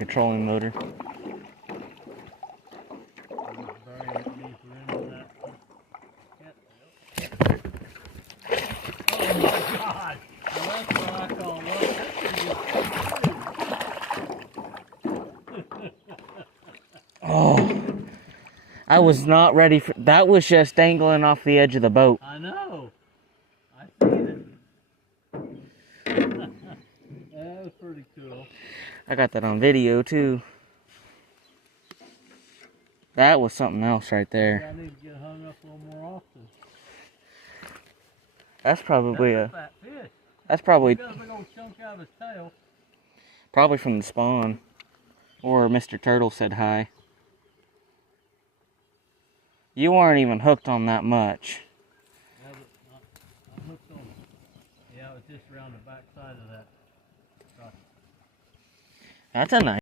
like a trolling motor. Oh my God! Well, that's what I call luck. Oh, I was not ready for that. Was just dangling off the edge of the boat. I know. I seen it. That was pretty cool. I got that on video too. That was something else right there. I need to get hung up a little more often. That's probably That's a fat fish. That's probably. He got a big old chunk out of his tail. Probably from the spawn. Or Mr. Turtle said hi. You weren't even hooked on that much. Yeah, but I'm hooked on it. Yeah, it was just around the back side of that. That's a nice.